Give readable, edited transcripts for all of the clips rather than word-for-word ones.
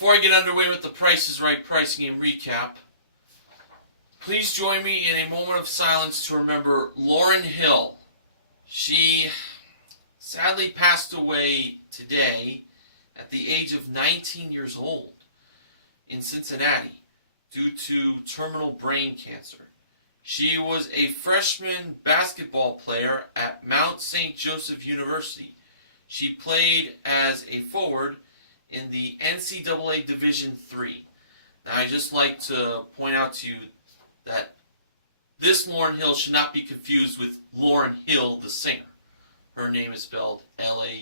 before I get underway with the Price is Right pricing game recap, please join me in a moment of silence to remember Lauryn Hill. She sadly passed away today at the age of 19 years old in Cincinnati due to terminal brain cancer. She was a freshman basketball player at Mount St. Joseph University. She played as a forward in the NCAA Division III. Now, I'd just like to point out to you that this Lauryn Hill should not be confused with Lauryn Hill, the singer. Her name is spelled L-A-U-R-Y-N.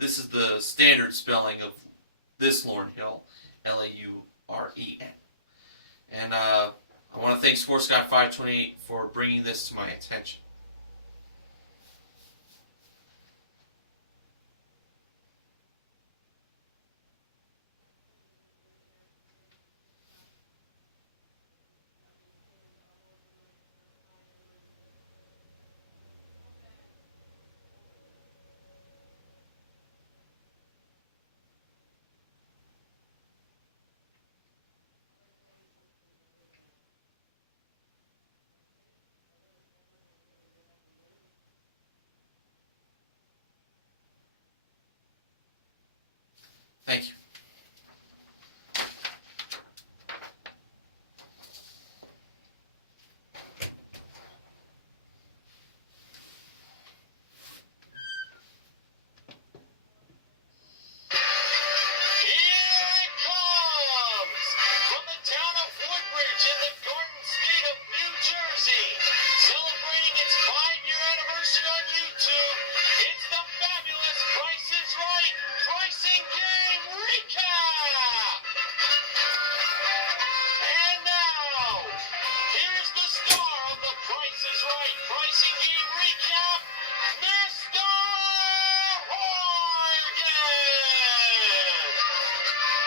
This is the standard spelling of this Lauryn Hill, L-A-U-R-E-N. And I want to thank Sports Guy 528 for bringing this to my attention. Thank you.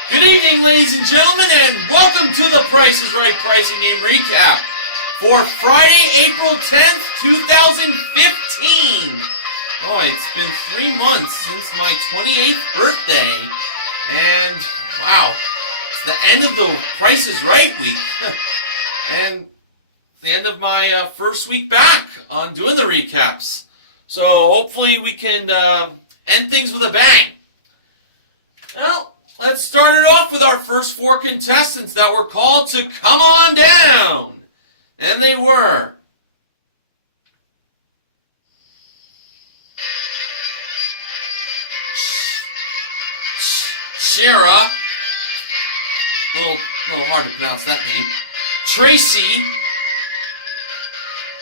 Good evening, ladies and gentlemen, and welcome to the Price is Right pricing game recap for Friday, April 10th, 2015. Oh, it's been 3 months since my 28th birthday, and wow, it's the end of the Price is Right week, and the end of my first week back on doing the recaps. So hopefully we can end things with a bang. Well, let's start it off with our first 4 contestants that were called to come on down. And they were Shara, a little hard to pronounce that name, Tracy,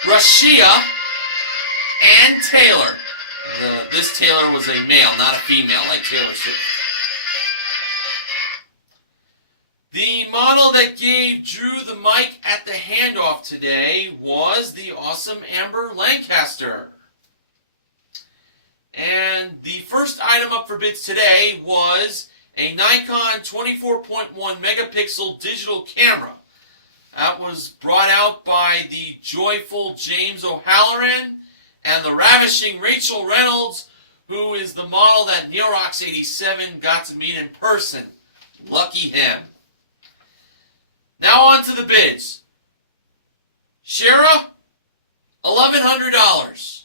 Rashia, and Taylor. This Taylor was a male, not a female, like Taylor Swift. The model that gave Drew the mic at the handoff today was the awesome Amber Lancaster. And the first item up for bids today was a Nikon 24.1 megapixel digital camera. That was brought out by the joyful James O'Halloran and the ravishing Rachel Reynolds, who is the model that NeoRox87 got to meet in person. Lucky him. Now on to the bids. Shara, $1,100.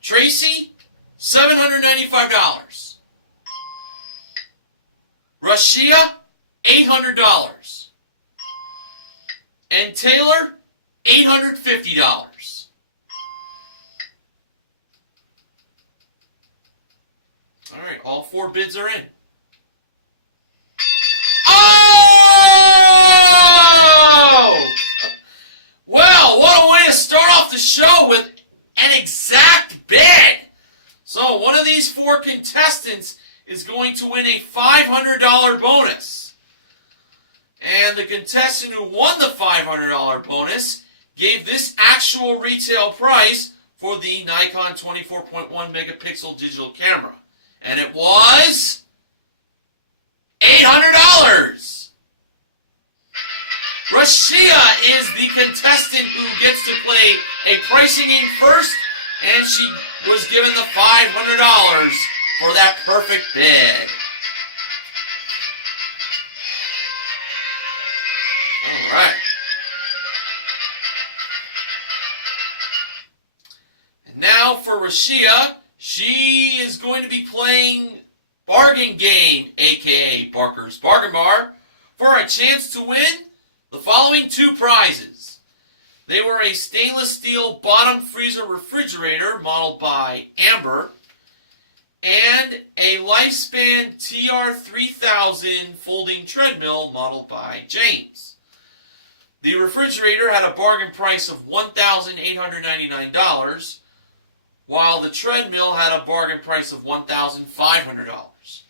Tracy, $795. Rashia, $800. And Taylor, $850. All right, all 4 bids are in. Oh! Well, what a way to start off the show with an exact bid. So one of these 4 contestants is going to win a $500 bonus. And the contestant who won the $500 bonus gave this actual retail price for the Nikon 24.1 megapixel digital camera. And it was $800. Rashia is the contestant who gets to play a pricing game first, and she was given the $500 for that perfect bid. All right. And now for Rashia, she is going to be playing Bargain Game, aka Barker's Bargain Bar, for a chance to win the following two prizes. They were a stainless steel bottom freezer refrigerator modeled by Amber and a Lifespan TR3000 folding treadmill modeled by James. The refrigerator had a bargain price of $1,899, while the treadmill had a bargain price of $1,500.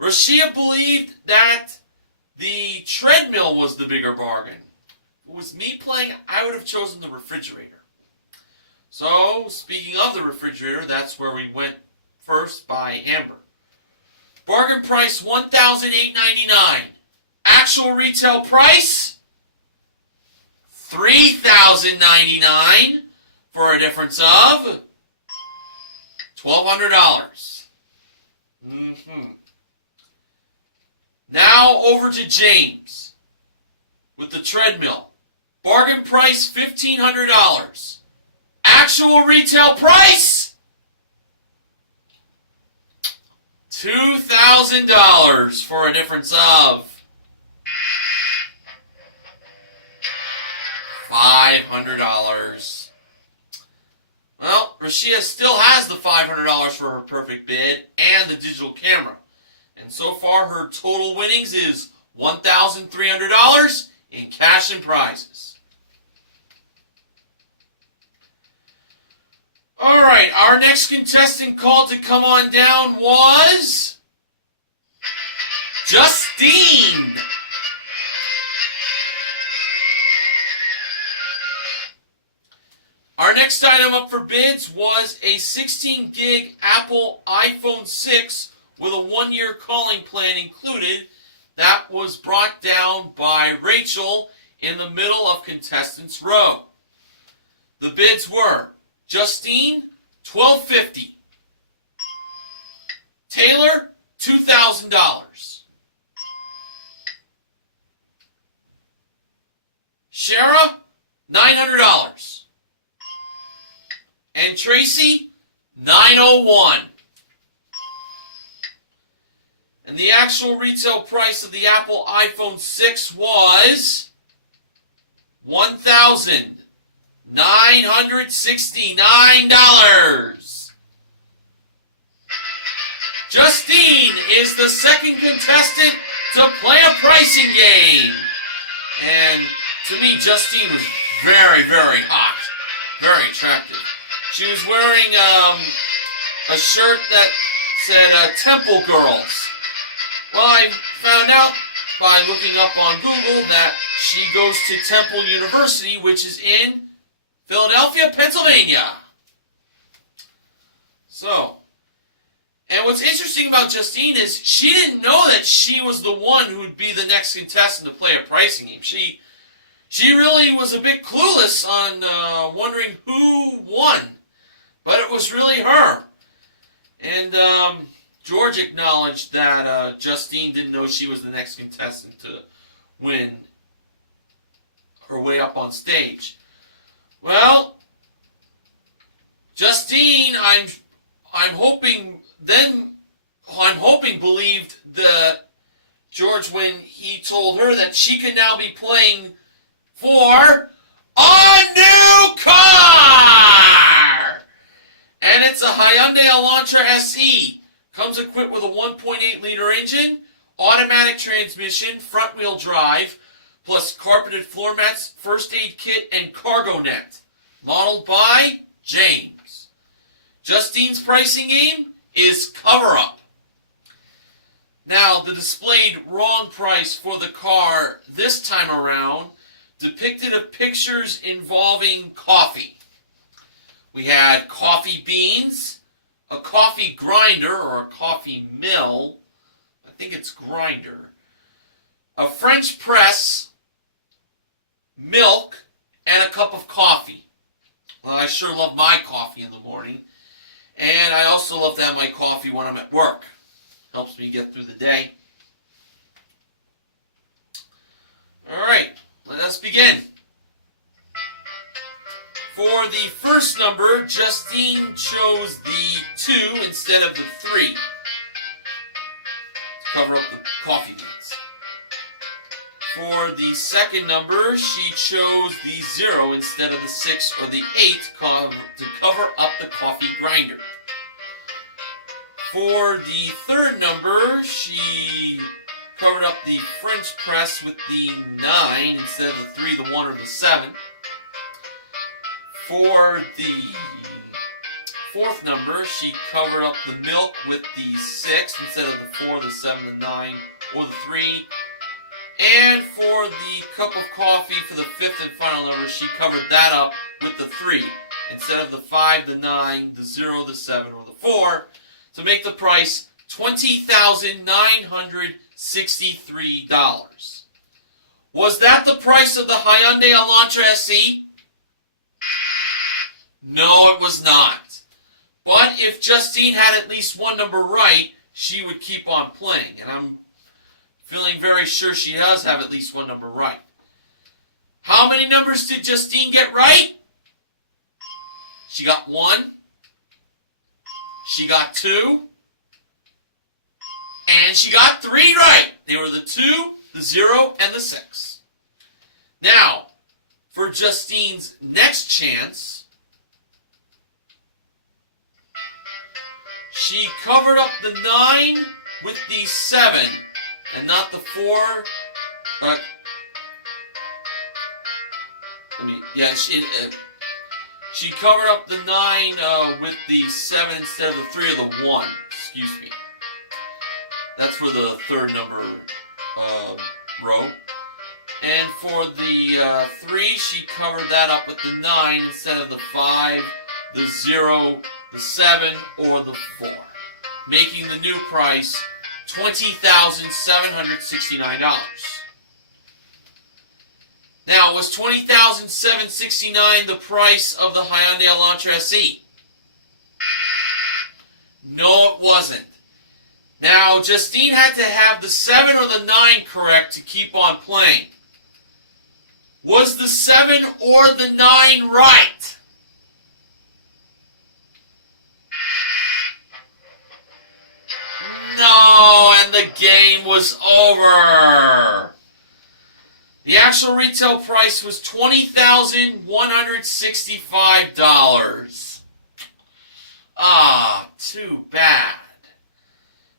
Rashia believed that the treadmill was the bigger bargain. If it was me playing, I would have chosen the refrigerator. So, speaking of the refrigerator, that's where we went first by Amber. Bargain price $1,899. Actual retail price $3,099 for a difference of $1,200. Now over to James with the treadmill. Bargain price $1,500. Actual retail price $2,000 for a difference of $500. Well, Rashia still has the $500 for her perfect bid and the digital camera. And so far, her total winnings is $1,300 in cash and prizes. All right, our next contestant called to come on down was Justine. Our next item up for bids was a 16 gig Apple iPhone 6 with a 1-year calling plan included. That was brought down by Rachel in the middle of contestants row. The bids were Justine, $1,250. Taylor, $2,000. Shara, $900. And Tracy, $901. And the actual retail price of the Apple iPhone 6 was $1,969. Justine is the second contestant to play a pricing game. And to me, Justine was very, very hot. Very attractive. She was wearing a shirt that said Temple Girls. Well, I found out by looking up on Google that she goes to Temple University, which is in Philadelphia, Pennsylvania. So, and what's interesting about Justine is she didn't know that she was the one who would be the next contestant to play a pricing game. She really was a bit clueless on wondering who won, but it was really her. And George acknowledged that Justine didn't know she was the next contestant to win her way up on stage. Well, Justine, I'm hoping believed the George when he told her that she could now be playing for a new car, and it's a Hyundai Elantra SE. Comes equipped with a 1.8-liter engine, automatic transmission, front-wheel drive, plus carpeted floor mats, first aid kit, and cargo net. Modeled by James. Justine's pricing game is cover-up. Now, the displayed wrong price for the car this time around depicted a pictures involving coffee. We had coffee beans, a coffee grinder or a coffee mill, I think it's grinder, a French press, milk, and a cup of coffee. Well, I sure love my coffee in the morning. And I also love to have my coffee when I'm at work. Helps me get through the day. Alright, let us begin. For the first number, Justine chose the 2 instead of the 3 to cover up the coffee beans. For the second number, she chose the 0 instead of the 6 or the 8 to cover up the coffee grinder. For the third number, she covered up the French press with the 9 instead of the 3, the 1, or the 7. For the fourth number, she covered up the milk with the 6 instead of the 4, the 7, the 9, or the 3. And for the cup of coffee for the fifth and final number, she covered that up with the 3 instead of the 5, the 9, the 0, the 7, or the 4 to make the price $20,963. Was that the price of the Hyundai Elantra SE? No, it was not. But if Justine had at least one number right, she would keep on playing. And I'm feeling very sure she does have at least one number right. How many numbers did Justine get right? She got 1. She got 2. And she got 3 right. They were the 2, the 0, and the 6. Now, for Justine's next chance, she covered up the 9 with the 7 and not the 4. She covered up the 9 with the 7 instead of the 3 or the 1. Excuse me. That's for the third number row. And for the 3, she covered that up with the 9 instead of the 5, the 0, the 7, or the 4, making the new price $20,769. Now, was $20,769 the price of the Hyundai Elantra SE? No, it wasn't. Now, Justine had to have the 7 or the 9 correct to keep on playing. Was the 7 or the 9 right? No, and the game was over. The actual retail price was $20,165. Ah, too bad.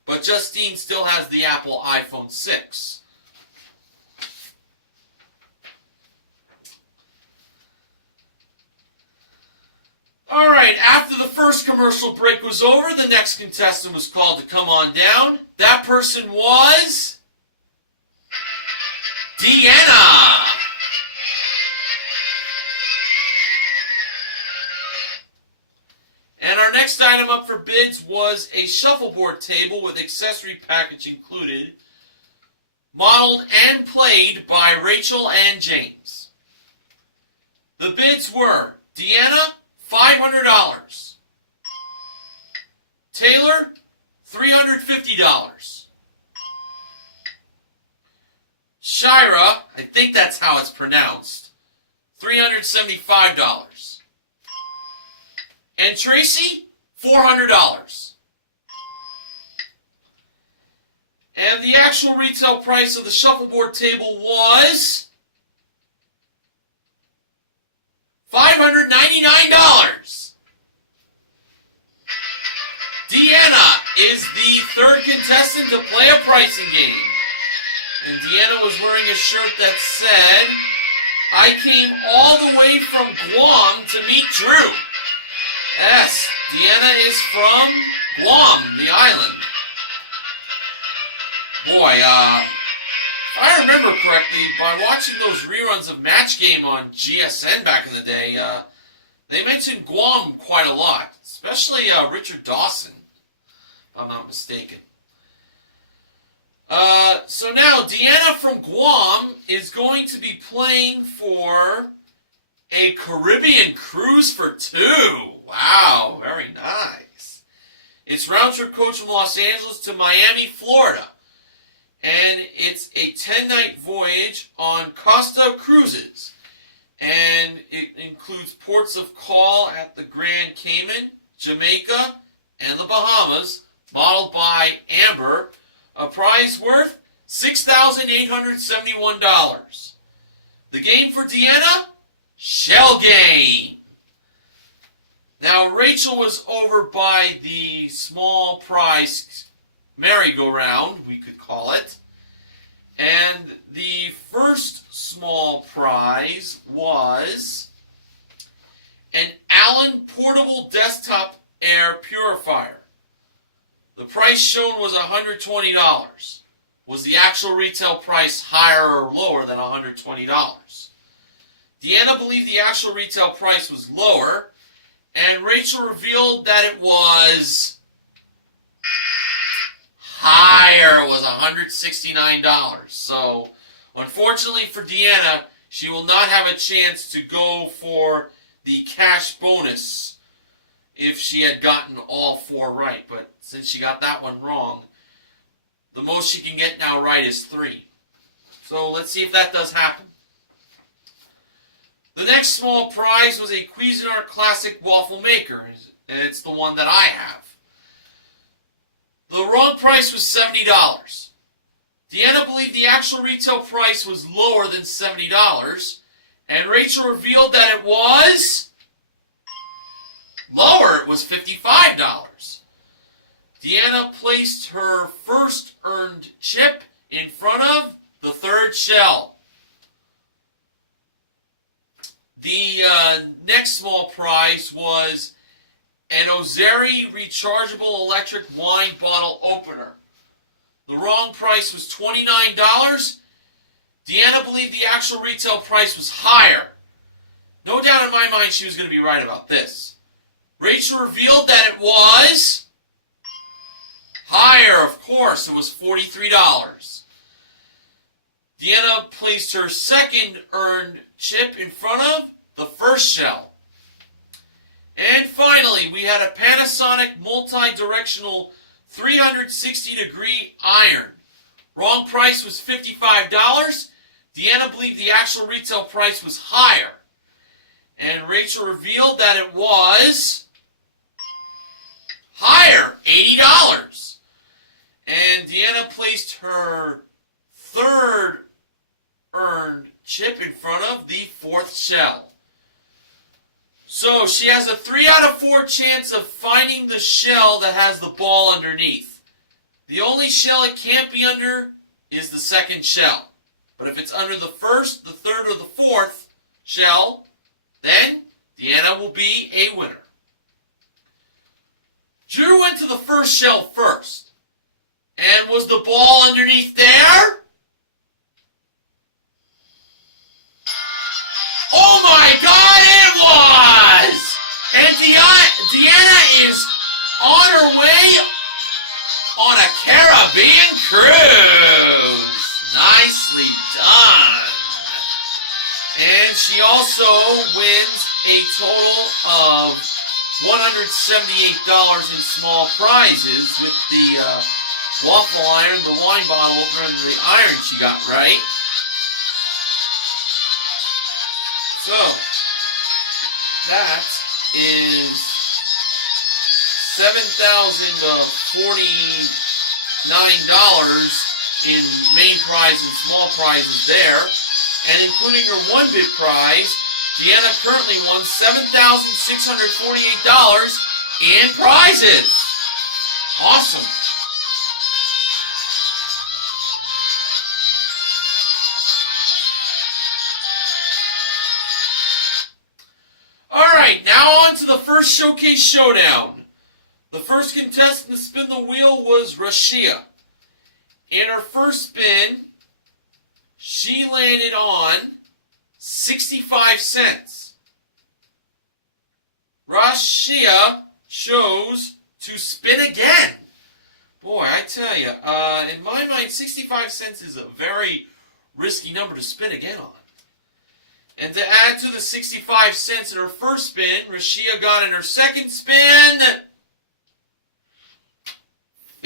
But Justine still has the Apple iPhone 6. Alright, after the first commercial break was over, the next contestant was called to come on down. That person was Deanna. And our next item up for bids was a shuffleboard table with accessory package included, modeled and played by Rachel and James. The bids were Deanna, $500. Taylor, $350. Shira, I think that's how it's pronounced, $375. And Tracy, $400. And the actual retail price of the shuffleboard table was $599. Deanna is the third contestant to play a pricing game. And Deanna was wearing a shirt that said, "I came all the way from Guam to meet Drew." Yes, Deanna is from Guam, the island. Boy, if I remember correctly, by watching those reruns of Match Game on GSN back in the day, they mentioned Guam quite a lot, especially Richard Dawson, if I'm not mistaken. So now, Deanna from Guam is going to be playing for a Caribbean cruise for 2. Wow, very nice. It's round-trip coach from Los Angeles to Miami, Florida. And it's a 10-night voyage on Costa Cruises. And it includes ports of call at the Grand Cayman, Jamaica, and the Bahamas, modeled by Amber. A prize worth $6,871. The game for Deanna? Shell game. Now, Rachel was over by the small prize merry-go-round, we could call it. And the first small prize was an Allen portable desktop air purifier. The price shown was $120. Was the actual retail price higher or lower than $120? Deanna believed the actual retail price was lower, and Rachel revealed that it was higher. It was $169. So, unfortunately for Deanna, she will not have a chance to go for the cash bonus if she had gotten all 4 right. But since she got that one wrong, the most she can get now right is 3. So let's see if that does happen. The next small prize was a Cuisinart Classic waffle maker, and it's the one that I have. The wrong price was $70. Deanna believed the actual retail price was lower than $70, and Rachel revealed that it was lower. It was $55. Deanna placed her first earned chip in front of the third shell. The next small prize was an Ozeri rechargeable electric wine bottle opener. The wrong price was $29. Deanna believed the actual retail price was higher. No doubt in my mind she was going to be right about this. Rachel revealed that it was higher, of course. It was $43. Deanna placed her second earned chip in front of the first shell. And finally, we had a Panasonic multi-directional 360-degree iron. Wrong price was $55. Deanna believed the actual retail price was higher. And Rachel revealed that it was higher, $80. And Deanna placed her third earned chip in front of the fourth shell. So she has a 3 out of 4 chance of finding the shell that has the ball underneath. The only shell it can't be under is the second shell. But if it's under the first, the third, or the fourth shell, then Deanna will be a winner. Drew went to the first shell first. And was the ball underneath there? Oh my God, it was! And Deanna is on her way on a Caribbean cruise. Nicely done. And she also wins a total of $178 in small prizes with the waffle iron, the wine bottle opener, and the iron she got right. So, that is $7,049 in main prize and small prizes there. And including her 1-bid prize, Deanna currently won $7,648 in prizes. Awesome. Alright, now on to the first Showcase Showdown. The first contestant to spin the wheel was Rashia. In her first spin, she landed on 65 cents. Rashia chose to spin again. Boy, I tell you, in my mind, 65 cents is a very risky number to spin again on. And to add to the 65 cents in her first spin, Rashia got in her second spin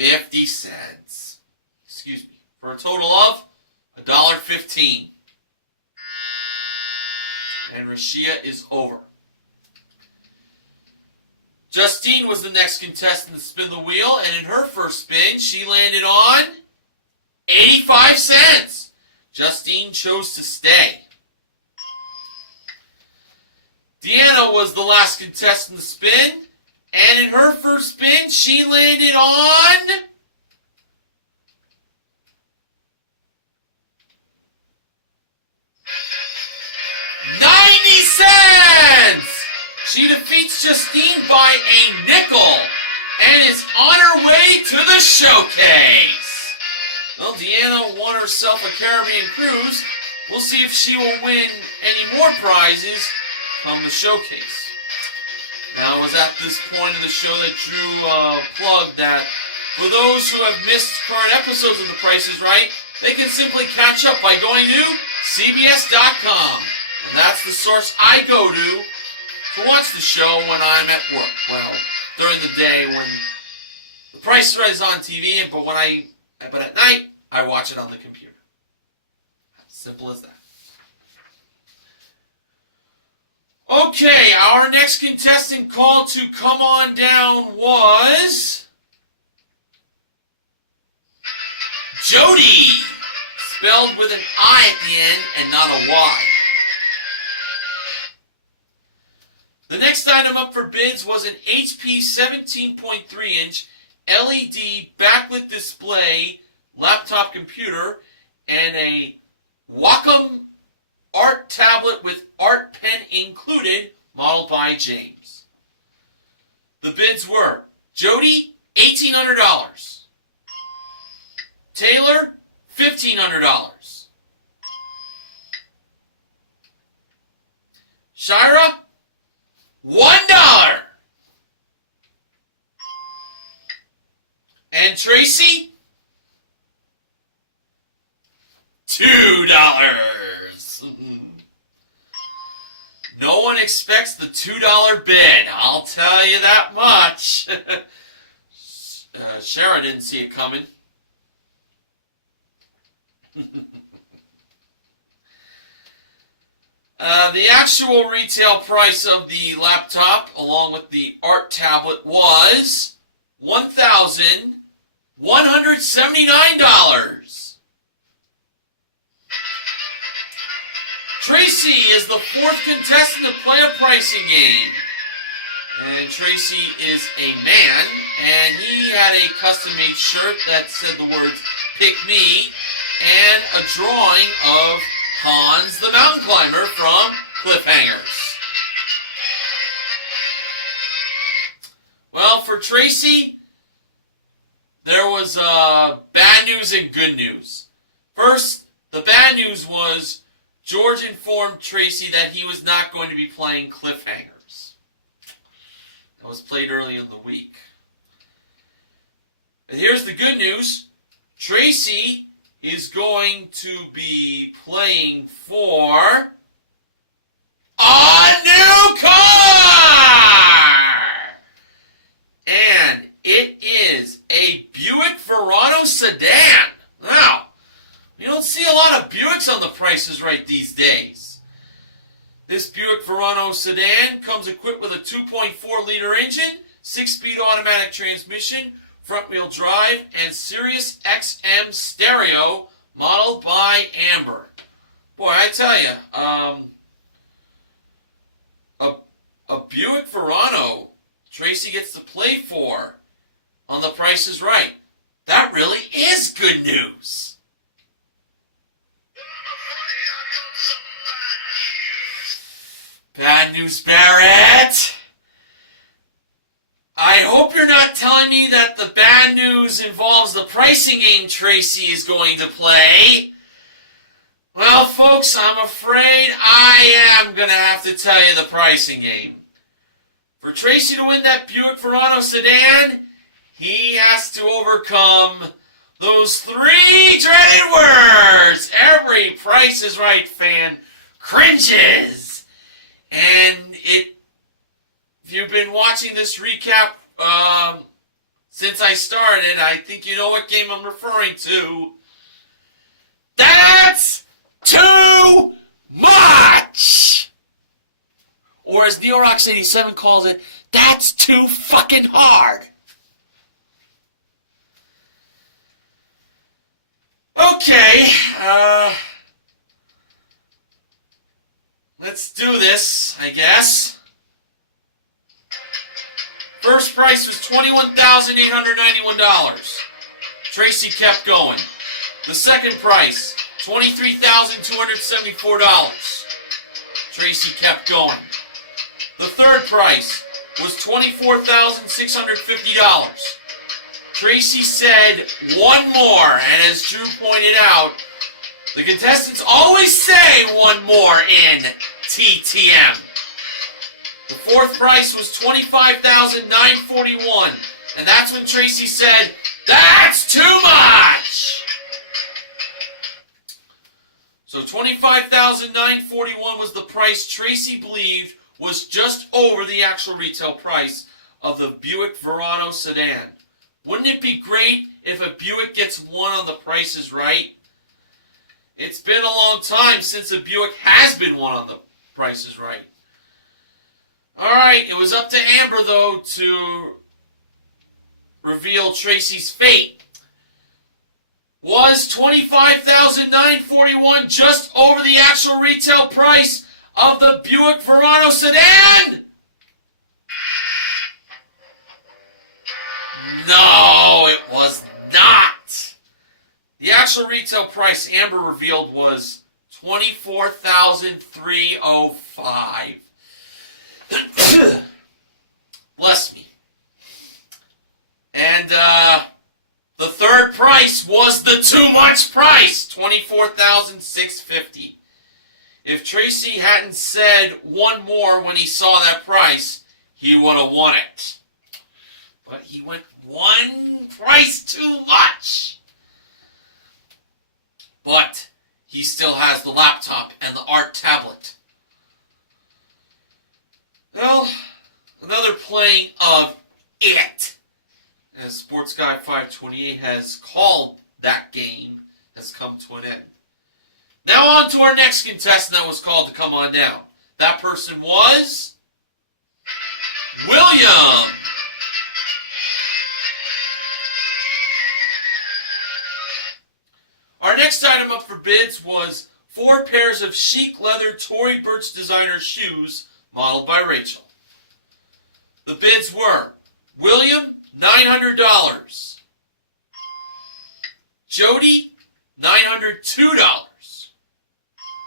50 cents. Excuse me. For a total of $1.15. And Rashia is over. Justine was the next contestant to spin the wheel, and in her first spin, she landed on 85 cents. Justine chose to stay. Deanna was the last contestant to spin, and in her first spin, she landed on 90 cents! She defeats Justine by a nickel and is on her way to the showcase. Well, Deanna won herself a Caribbean cruise. We'll see if she will win any more prizes from the showcase. Now, it was at this point of the show that Drew plugged that for those who have missed current episodes of The Price is Right, they can simply catch up by going to CBS.com. And that's the source I go to watch the show when I'm at work. Well, during the day when The Price is Right is on TV, but at night I watch it on the computer. Simple as that. Okay, our next contestant called to come on down was Jody, spelled with an I at the end and not a Y. The next item up for bids was an HP 17.3-inch LED backlit display laptop computer and a Wacom art tablet with art pen included, modeled by James. The bids were Jody, $1,800. Taylor, $1,500. Shira, $1. And Tracy, $2. No one expects the $2 bid, I'll tell you that much. Shara didn't see it coming. The actual retail price of the laptop, along with the art tablet, was $1,179. Tracy is the fourth contestant to play a pricing game. And Tracy is a man, and he had a custom-made shirt that said the words, "Pick Me," and a drawing of Hans the Mountain Climber from Cliffhangers. Well, for Tracy, there was bad news and good news. First, the bad news was George informed Tracy that he was not going to be playing Cliffhangers. That was played early in the week. And here's the good news. Tracy is going to be playing for a new car! And it is a Buick Verano sedan. Now, you don't see a lot of Buicks on The Price is Right these days. This Buick Verano sedan comes equipped with a 2.4-liter engine, 6-speed automatic transmission, front-wheel drive, and Sirius XM stereo, modeled by Amber. Boy, I tell you, a Buick Verano Tracy gets to play for on The Price is Right. That really is good news. Bad news, Barrett. I hope you're not telling me that the bad news involves the pricing game Tracy is going to play. Well, folks, I'm afraid I am going to have to tell you the pricing game. For Tracy to win that Buick Verano sedan, he has to overcome those three dreaded words every Price is Right fan cringes. And if you've been watching this recap since I started, I think you know what game I'm referring to. That's too much! Or as NeoRox87 calls it, that's too fucking hard! Okay, let's do this, I guess. First price was $21,891. Tracy kept going. The second price, $23,274. Tracy kept going. The third price was $24,650. Tracy said one more, and as Drew pointed out, the contestants always say one more in TTM. The fourth price was $25,941, and that's when Tracy said, "That's too much!" So $25,941 was the price Tracy believed was just over the actual retail price of the Buick Verano sedan. Wouldn't it be great if a Buick gets one on the Price is Right? It's been a long time since a Buick has been one on the Price is Right. Alright, it was up to Amber, though, to reveal Tracy's fate. Was $25,941 just over the actual retail price of the Buick Verano sedan? No, it was not. The actual retail price Amber revealed was $24,305. Bless me. And the third price was the too much price, $24,650. If Tracy hadn't said one more when he saw that price, he would have won it. But he went one price too much. But he still has the laptop and the art tablet. Well, another playing of it, as Sports Guy 528 has called that game, has come to an end. Now on to our next contestant that was called to come on down. That person was William. Our next item up for bids was 4 pairs of chic leather Tory Burch designer shoes modeled by Rachel. The bids were William, $900. Jody, $902.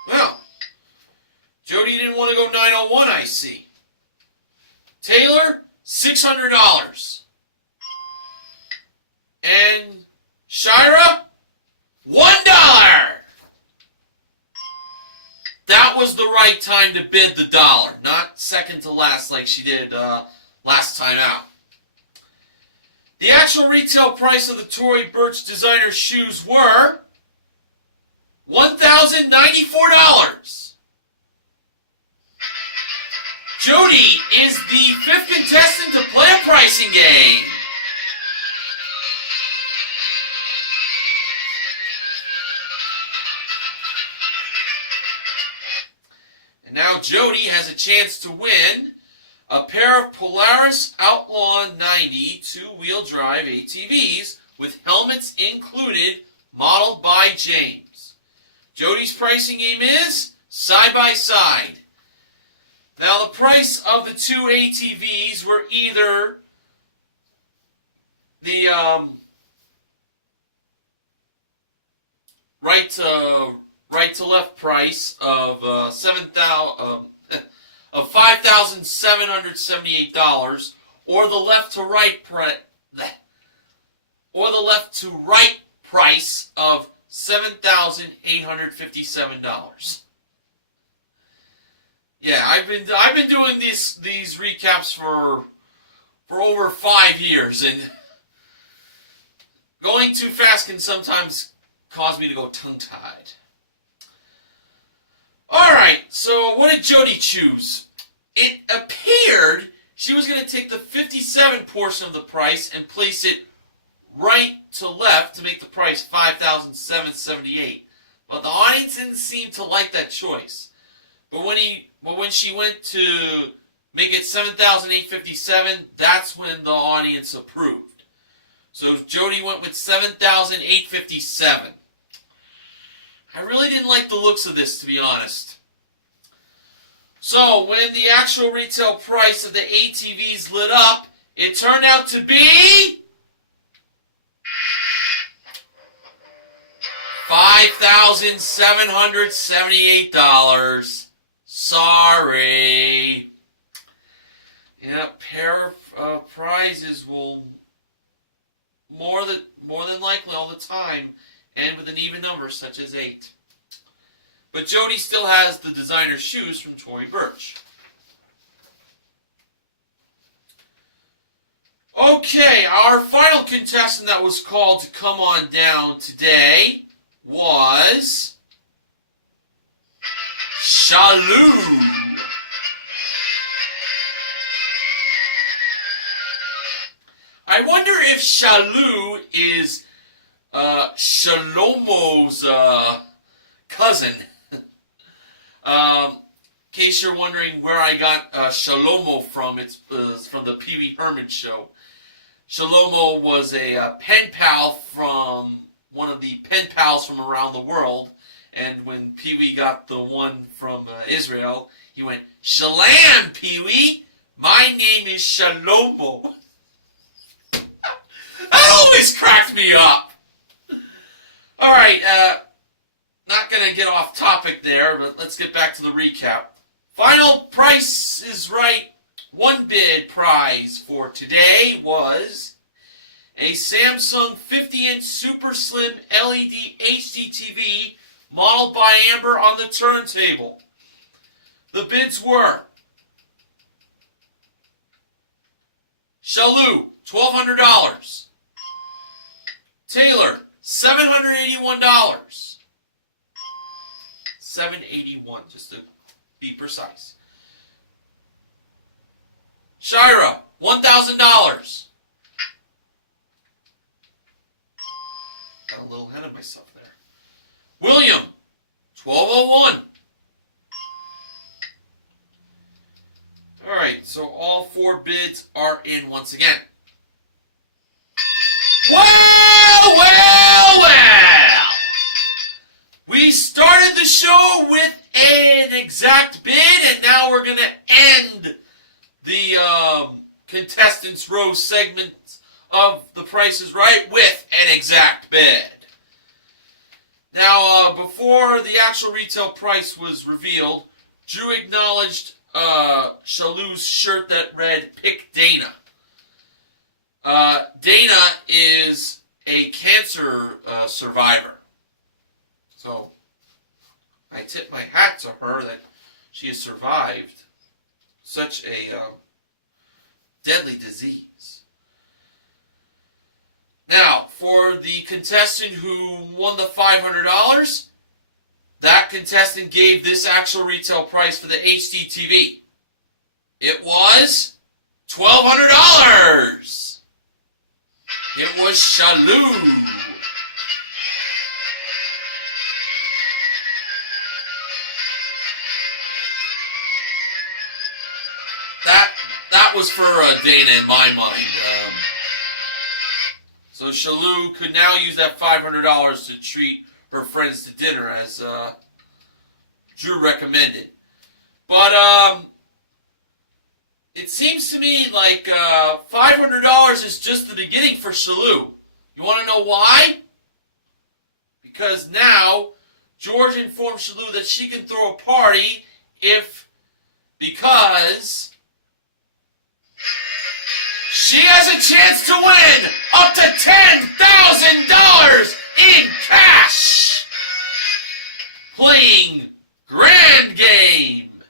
Well, Jody didn't want to go 901, I see. Taylor, $600. And Shira, $1. That was the right time to bid the dollar, not second to last like she did last time out. The actual retail price of the Tory Burch designer shoes were $1,094. Jody is the 5th contestant to play a pricing game. And now Jody has a chance to win a pair of Polaris Outlaw 90 two-wheel drive ATVs with helmets included, modeled by James. Jody's pricing game is side by side. Now the price of the two ATVs were either the right to left price of $5,778, or the left to right price of $7,857. Yeah, I've been doing these recaps for over 5 years, and going too fast can sometimes cause me to go tongue-tied. Alright, so what did Jody choose? It appeared she was going to take the 57 portion of the price and place it right to left to make the price $5,778. But the audience didn't seem to like that choice. But when she went to make it $7,857, that's when the audience approved. So Jody went with $7,857. I really didn't like the looks of this, to be honest. So when the actual retail price of the ATVs lit up, it turned out to be $5,778. Sorry. Yeah, pair of prizes will more than likely all the time end with an even number such as 8. But Jody still has the designer shoes from Tory Burch. Okay, our final contestant that was called to come on down today was Shalou. I wonder if Shalou is Shalomo's cousin. In case you're wondering where I got Shalomo from, it's from the Pee Wee Herman show. Shalomo was a pen pal from one of the pen pals from around the world, and when Pee Wee got the one from Israel, he went, "Shalom, Pee Wee, my name is Shalomo." That always cracked me up. Alright, not going to get off topic there, but let's get back to the recap. Final Price is Right one bid prize for today was a Samsung 50-inch Super Slim LED HD TV modeled by Amber on the turntable. The bids were Shalou, $1,200. Taylor, $781. $781, just to be precise. Shira, $1,000. Got a little ahead of myself there. William, $1,201. Alright, so all 4 bids are in once again. Well! We started the show with an exact bid, and now we're going to end the Contestants Row segment of The Price is Right with an exact bid. Now, before the actual retail price was revealed, Drew acknowledged Shalou's shirt that read, "Pick Dana." Dana is a cancer survivor. So, I tip my hat to her that she has survived such a deadly disease. Now, for the contestant who won the $500, that contestant gave this actual retail price for the HD TV. It was $1,200. It was Shalou. That was for Dana in my mind. So Shalou could now use that $500 to treat her friends to dinner, as Drew recommended. But it seems to me like $500 is just the beginning for Shalou. You want to know why? Because now George informed Shalou that she can throw a party because she has a chance to win up to $10,000 in cash playing Grand Game.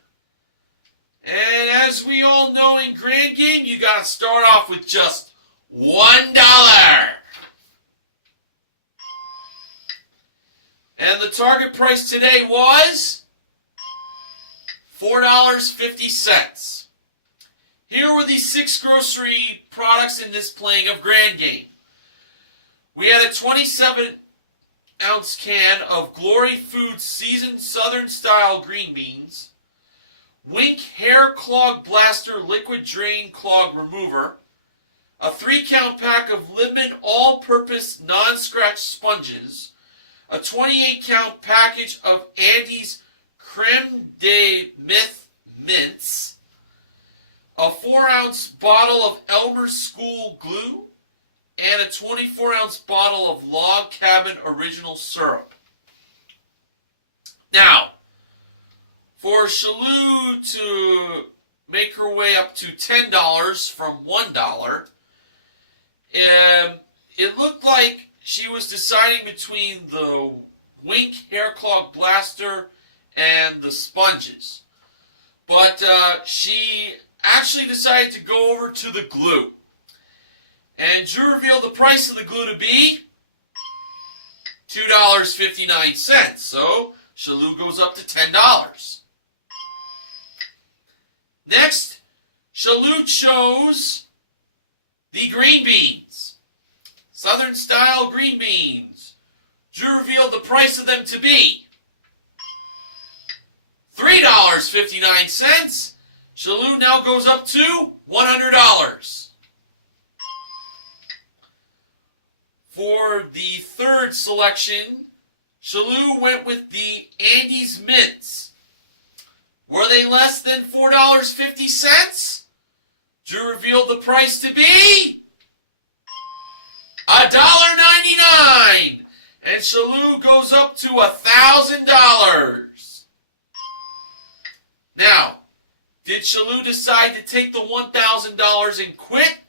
And as we all know, in Grand Game, you got to start off with just $1. And the target price today was $4.50. Here were the 6 grocery products in this playing of Grand Game. We had a 27-ounce can of Glory Foods seasoned Southern style green beans, Wink Hair Clog Blaster Liquid Drain Clog Remover, a 3-count pack of Libman all-purpose non-scratch sponges, a 28-count package of Andy's Creme de Myth mints, a 4-ounce bottle of Elmer's School glue, and a 24-ounce bottle of Log Cabin Original Syrup. Now, for Shalou to make her way up to $10 from $1, it looked like she was deciding between the Wink Hair Clog Blaster and the sponges. But she actually decided to go over to the glue. And Drew revealed the price of the glue to be $2.59. So Shalou goes up to $10. Next, Shalou chose the green beans. Southern style green beans. Drew revealed the price of them to be $3.59. Shalou now goes up to $100. For the third selection, Shalou went with the Andy's Mints. Were they less than $4.50? Drew revealed the price to be $1.99. And Shalou goes up to $1,000. Now, did Shalou decide to take the $1,000 and quit,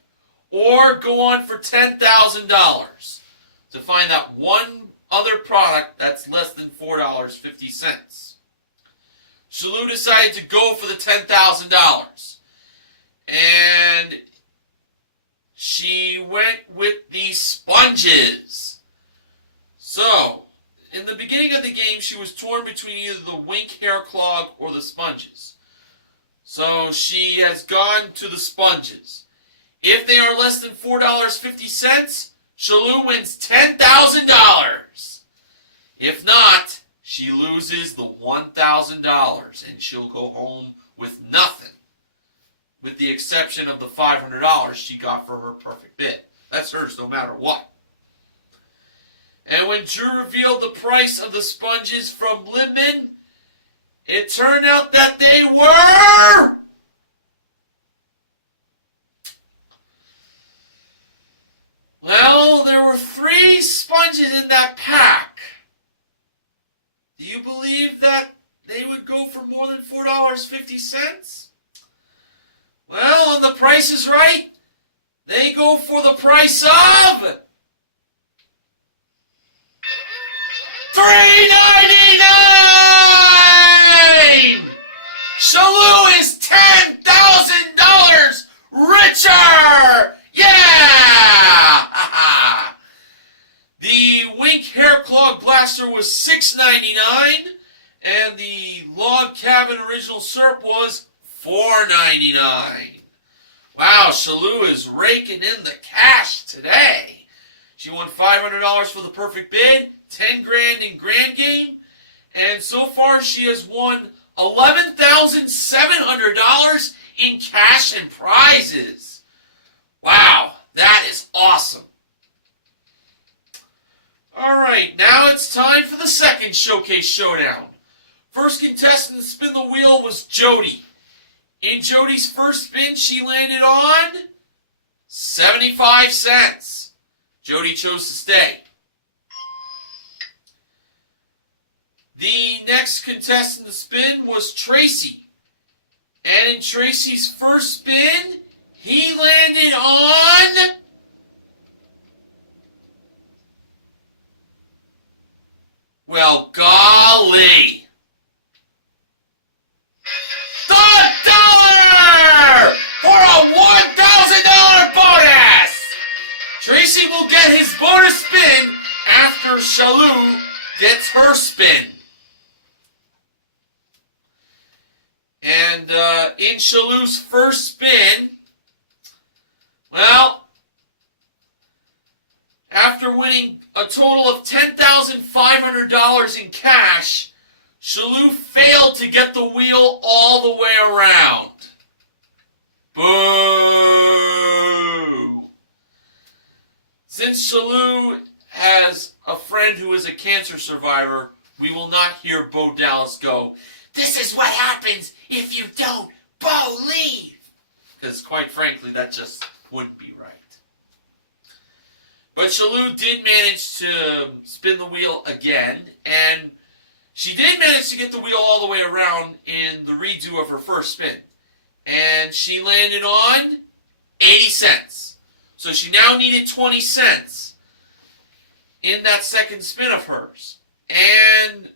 or go on for $10,000 to find that one other product that's less than $4.50? Shalou decided to go for the $10,000. And she went with the sponges. So, in the beginning of the game, she was torn between either the Wink Hair Clog or the sponges. So, she has gone to the sponges. If they are less than $4.50, Shalou wins $10,000. If not, she loses the $1,000 and she'll go home with nothing, with the exception of the $500 she got for her perfect bid. That's hers no matter what. And when Drew revealed the price of the sponges from Libman, it turned out that they were well, there were 3 sponges in that pack. Do you believe that they would go for more than $4.50? Well, on The Price is Right, they go for the price of $3.99! Shalou is $10,000 richer! Yeah! The Wink Hair Clog Blaster was $6.99, and the Log Cabin Original Syrup was $4.99. Wow, Shalou is raking in the cash today. She won $500 for the perfect bid, $10,000 in Grand Game, and so far she has won $11,700 in cash and prizes. Wow, that is awesome. Alright, now it's time for the second Showcase Showdown. First contestant to spin the wheel was Jody. In Jody's first spin, she landed on 75 cents. Jody chose to stay. The next contestant to spin was Tracy. And in Tracy's first spin, he landed on well, golly. The dollar for a $1,000 bonus. Tracy will get his bonus spin after Shalou gets her spin. And in Shalou's first spin, winning a total of $10,500 in cash, Shalou failed to get the wheel all the way around. Boo! Since Shalou has a friend who is a cancer survivor, we will not hear Bo Dallas go, "This is what happens if you don't believe." Because quite frankly, that just wouldn't be right. But Shalou did manage to spin the wheel again, and she did manage to get the wheel all the way around in the redo of her first spin. And she landed on 80 cents. So she now needed 20 cents in that second spin of hers. And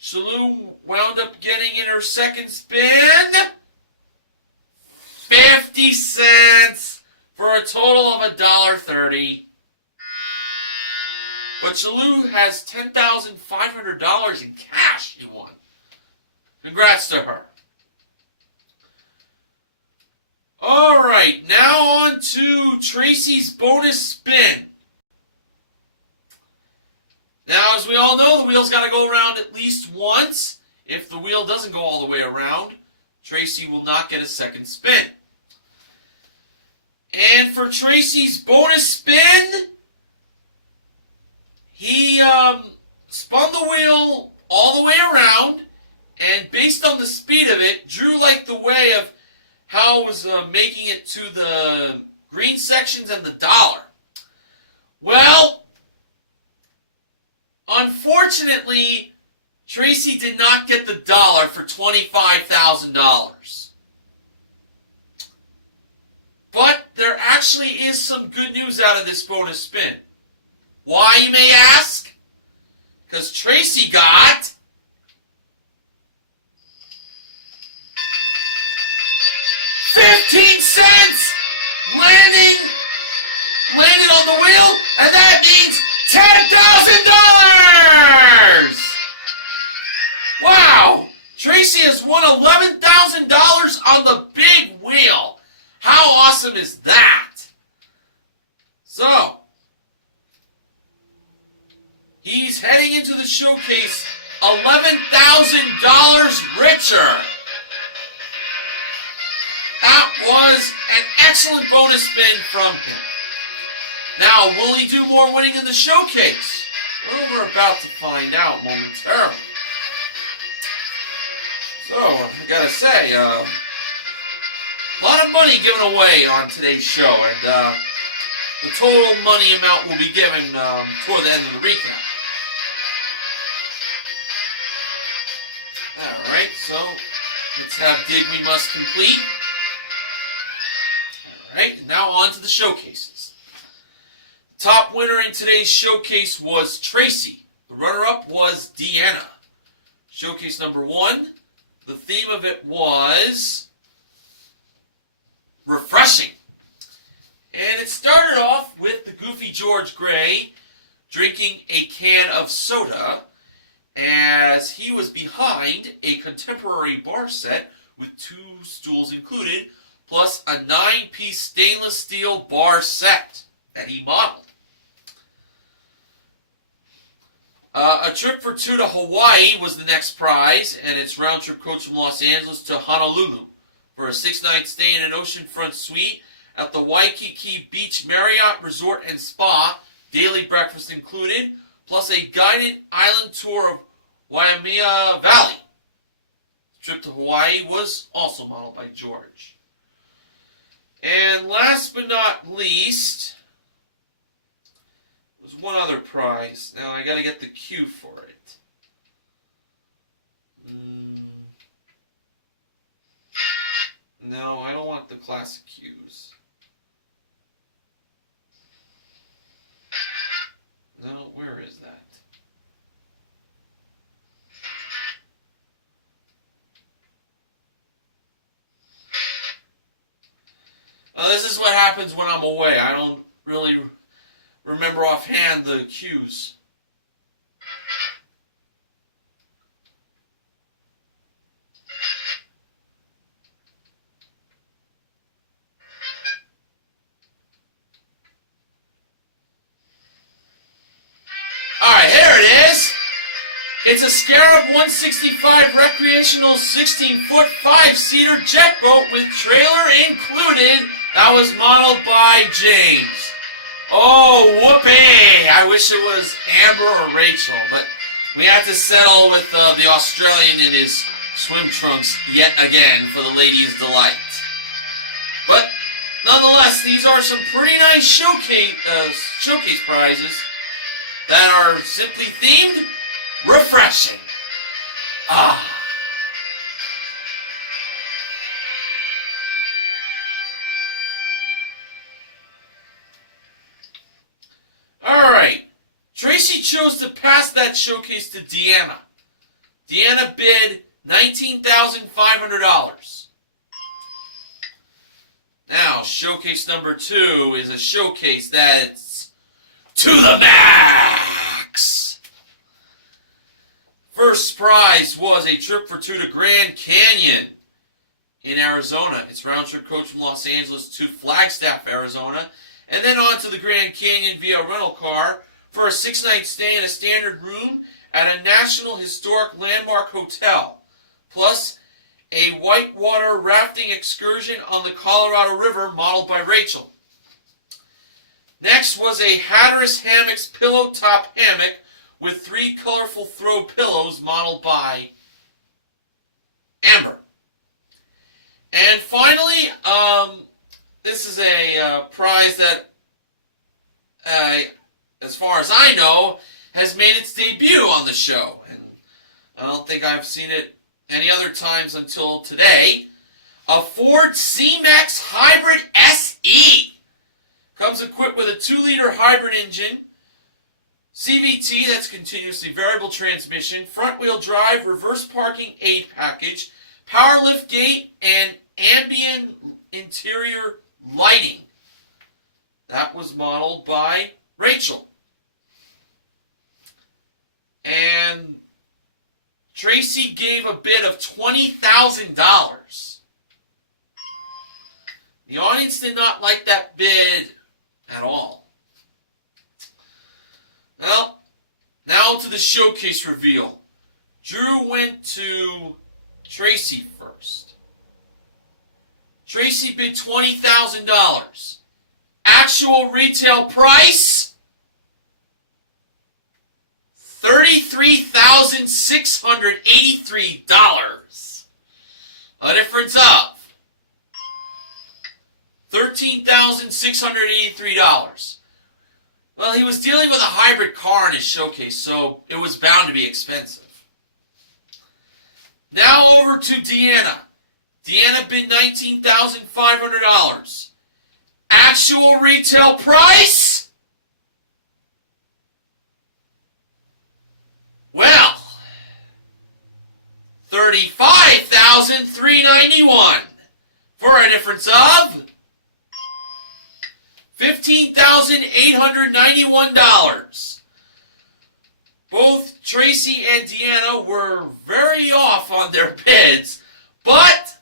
Shalou wound up getting in her second spin 50 cents for a total of $1.30. But Shalou has $10,500 in cash she won. Congrats to her. Alright, now on to Tracy's bonus spin. Now, as we all know, the wheel's got to go around at least once. If the wheel doesn't go all the way around, Tracy will not get a second spin. And for Tracy's bonus spin, he spun the wheel all the way around, and based on the speed of it, drew like the way of how it was making it to the green sections and the dollar. Well, unfortunately, Tracy did not get the dollar for $25,000. But there actually is some good news out of this bonus spin. Why, you may ask? Because Tracy got $0.15 landed on the wheel, and that means $10,000! Wow! Tracy has won $11,000 on the big wheel. How awesome is that? So, he's heading into the showcase $11,000 richer. That was an excellent bonus spin from him. Now, will he do more winning in the showcase? Well, we're about to find out momentarily. So, I gotta say, a lot of money given away on today's show, and the total money amount will be given toward the end of the recap. Alright, so let's have Dig We Must complete. Alright, and now on to the showcases. Top winner in today's showcase was Tracy. The runner-up was Deanna. Showcase number 1, the theme of it was refreshing. And it started off with the Goofy George Gray drinking a can of soda as he was behind a contemporary bar set with 2 stools included, plus a 9-piece stainless steel bar set that he modeled. A trip for 2 to Hawaii was the next prize, and it's round-trip coach from Los Angeles to Honolulu for a 6-night stay in an oceanfront suite at the Waikiki Beach Marriott Resort and Spa, daily breakfast included, plus a guided island tour of Waimea Valley. The trip to Hawaii was also modeled by George. And last but not least, was one other prize. Now I gotta get the cue for it. No, I don't want the classic cues. No, where is that? This is what happens when I'm away. I don't really remember offhand the cues. It's a Scarab 165 recreational 16-foot 5-seater jet boat with trailer included that was modeled by James. Oh, whoopee! I wish it was Amber or Rachel, but we had to settle with the Australian in his swim trunks yet again for the ladies' delight. But nonetheless, these are some pretty nice showcase prizes that are simply themed refreshing. Ah. Alright. Tracy chose to pass that showcase to Deanna. Deanna bid $19,500. Now, showcase number 2 is a showcase that's to the max. First prize was a trip for 2 to Grand Canyon in Arizona. It's round trip coach from Los Angeles to Flagstaff, Arizona, and then on to the Grand Canyon via rental car for a 6-night stay in a standard room at a National Historic Landmark hotel, plus a whitewater rafting excursion on the Colorado River modeled by Rachel. Next was a Hatteras Hammocks pillow top hammock with 3 colorful throw pillows modeled by Amber. And finally, this is a prize that, as far as I know, has made its debut on the show. And I don't think I've seen it any other times until today. A Ford C-Max Hybrid SE. Comes equipped with a 2-liter hybrid engine, CVT, that's continuously variable transmission, front-wheel drive, reverse parking aid package, power lift gate, and ambient interior lighting. That was modeled by Rachel. And Tracy gave a bid of $20,000. The audience did not like that bid at all. Well, now to the showcase reveal. Drew went to Tracy first. Tracy bid $20,000. Actual retail price, $33,683. A difference of $13,683. Well, he was dealing with a hybrid car in his showcase, so it was bound to be expensive. Now over to Deanna. Deanna bid $19,500. Actual retail price? Well, $35,391 for a difference of $15,891. Both Tracy and Deanna were very off on their bids, but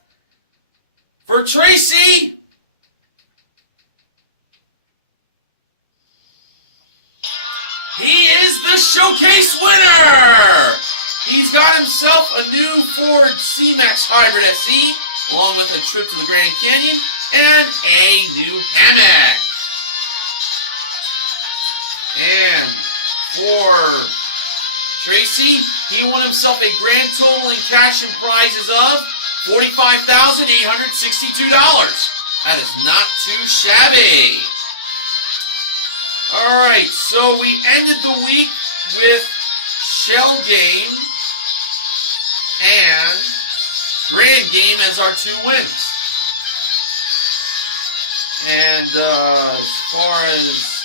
for Tracy, he is the showcase winner! He's got himself a new Ford C-Max Hybrid SE, along with a trip to the Grand Canyon, and a new hammock. And for Tracy, he won himself a grand total in cash and prizes of $45,862. That is not too shabby. Alright, so we ended the week with Shell Game and Grand Game as our 2 wins. And as far as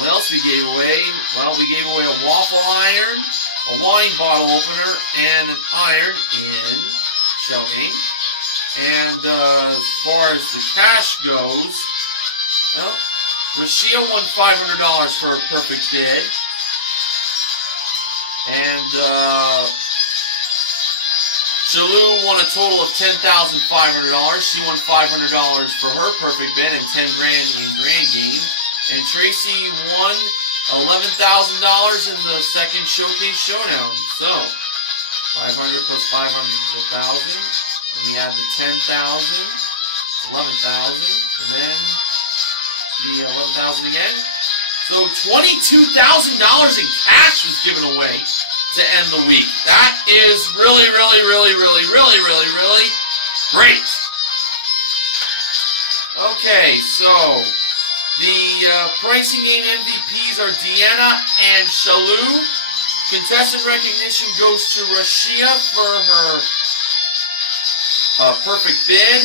what else we gave away, well, we gave away a waffle iron, a wine bottle opener, and an iron in Shell Game. And as far as the cash goes, well, Rashia won $500 for a perfect bid. And Shalou won a total of $10,500. She won $500 for her perfect bid and $10,000 in Grand Game. And Tracy won $11,000 in the second showcase showdown. So, 500 plus 500 is 1,000. And we add the 10,000, 11,000, and then the 11,000 again. So $22,000 in cash was given away to end the week. That is really, really, really, really, really, really, really great. Okay, so the pricing game MVPs are Deanna and Shalou. Contestant recognition goes to Rashia for her perfect bid.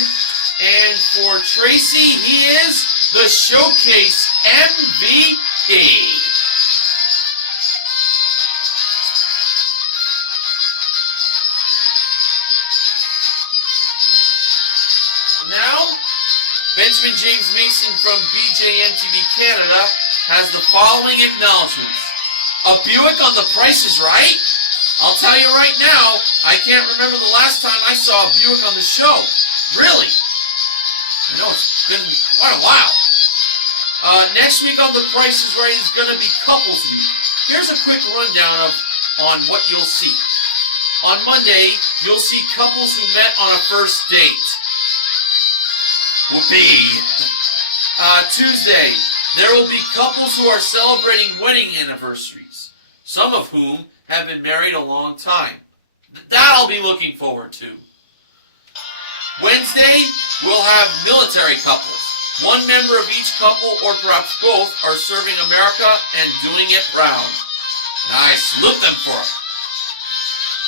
And for Tracy, he is the Showcase MVP. Now, Benjamin James Mason from BJMTV Canada has the following acknowledgments. A Buick on The Price is Right? I'll tell you right now, I can't remember the last time I saw a Buick on the show. Really? I know it's been quite a while. Next week on The Price is Right is going to be Couples Week. Here's a quick rundown on what you'll see. On Monday, you'll see couples who met on a first date. Whoopee. Tuesday, there will be couples who are celebrating wedding anniversaries, some of whom have been married a long time. That I'll be looking forward to. Wednesday, we'll have military couples. One member of each couple, or perhaps both, are serving America and doing it proud. And I salute them for it.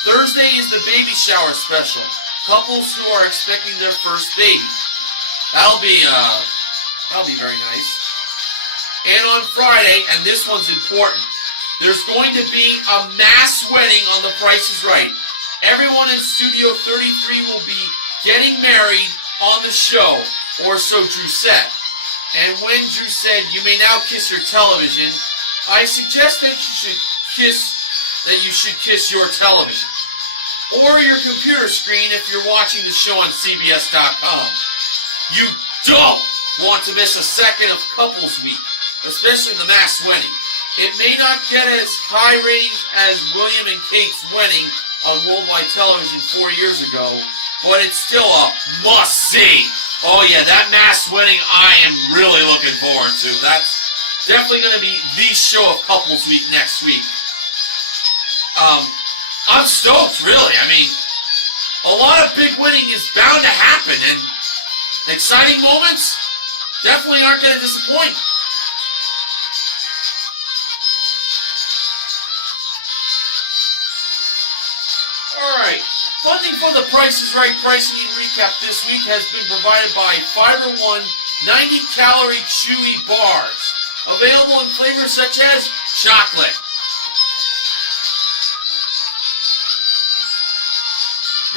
Thursday is the baby shower special. Couples who are expecting their first baby. That'll be very nice. And on Friday, and this one's important, there's going to be a mass wedding on The Price is Right. Everyone in Studio 33 will be getting married on the show, or so Drew said. And when Drew said, "You may now kiss your television," I suggest that you should kiss your television. Or your computer screen if you're watching the show on CBS.com. You don't want to miss a second of Couples Week, especially the mass wedding. It may not get as high ratings as William and Kate's wedding on worldwide television 4 years ago, but it's still a must-see. Oh yeah, that mass wedding I am really looking forward to. That's definitely going to be the show of Couples Week next week. I'm stoked, really. I mean, a lot of big winning is bound to happen, and exciting moments definitely aren't going to disappoint. Alright, funding for The Price is Right pricing and recap this week has been provided by Fiber One 90-calorie chewy bars, available in flavors such as chocolate.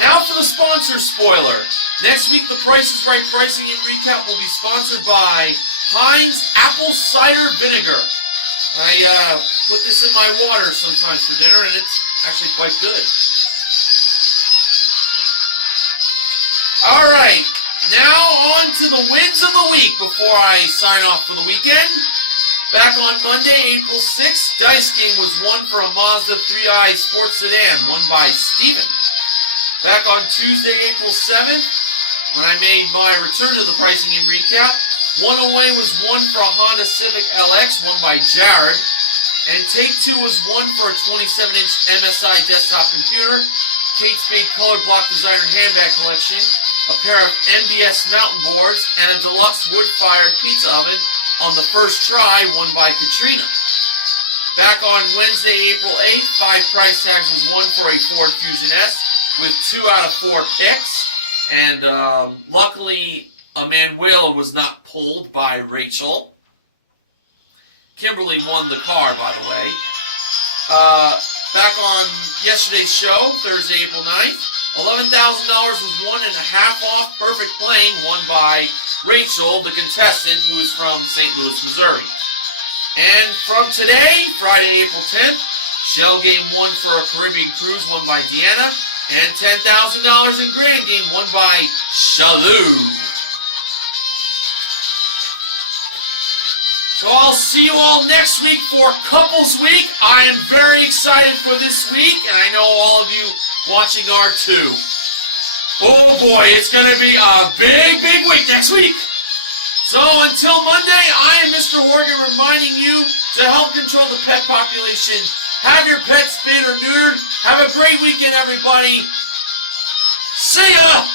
Now for the sponsor spoiler. Next week, The Price is Right pricing and recap will be sponsored by Heinz Apple Cider Vinegar. I put this in my water sometimes for dinner, and it's actually quite good. Alright, now on to the wins of the week before I sign off for the weekend. Back on Monday, April 6th, Dice Game was won for a Mazda 3i Sports Sedan, won by Steven. Back on Tuesday, April 7th, when I made my return to the pricing and recap, One Away was won for a Honda Civic LX, won by Jared. And Take Two was won for a 27-inch MSI desktop computer, Kate Spade Color Block Designer Handbag Collection, a pair of MBS mountain boards, and a deluxe wood-fired pizza oven on the first try, won by Katrina. Back on Wednesday, April 8th, 5 price tags was won for a Ford Fusion S with 2 out of 4 picks. And luckily, a Manuela was not pulled by Rachel. Kimberly won the car, by the way. Back on yesterday's show, Thursday, April 9th, $11,000 was won and a half off perfect playing, won by Rachel, the contestant, who is from St. Louis, Missouri. And from today, Friday, April 10th, Shell Game won for a Caribbean cruise, won by Deanna, and $10,000 in Grand Game, won by Shalou. So I'll see you all next week for Couples Week. I am very excited for this week, and I know all of you watching are too. Oh boy, it's going to be a big, big week next week. So until Monday, I am Mr. Horgan reminding you to help control the pet population. Have your pet spayed or neutered. Have a great weekend, everybody. See ya!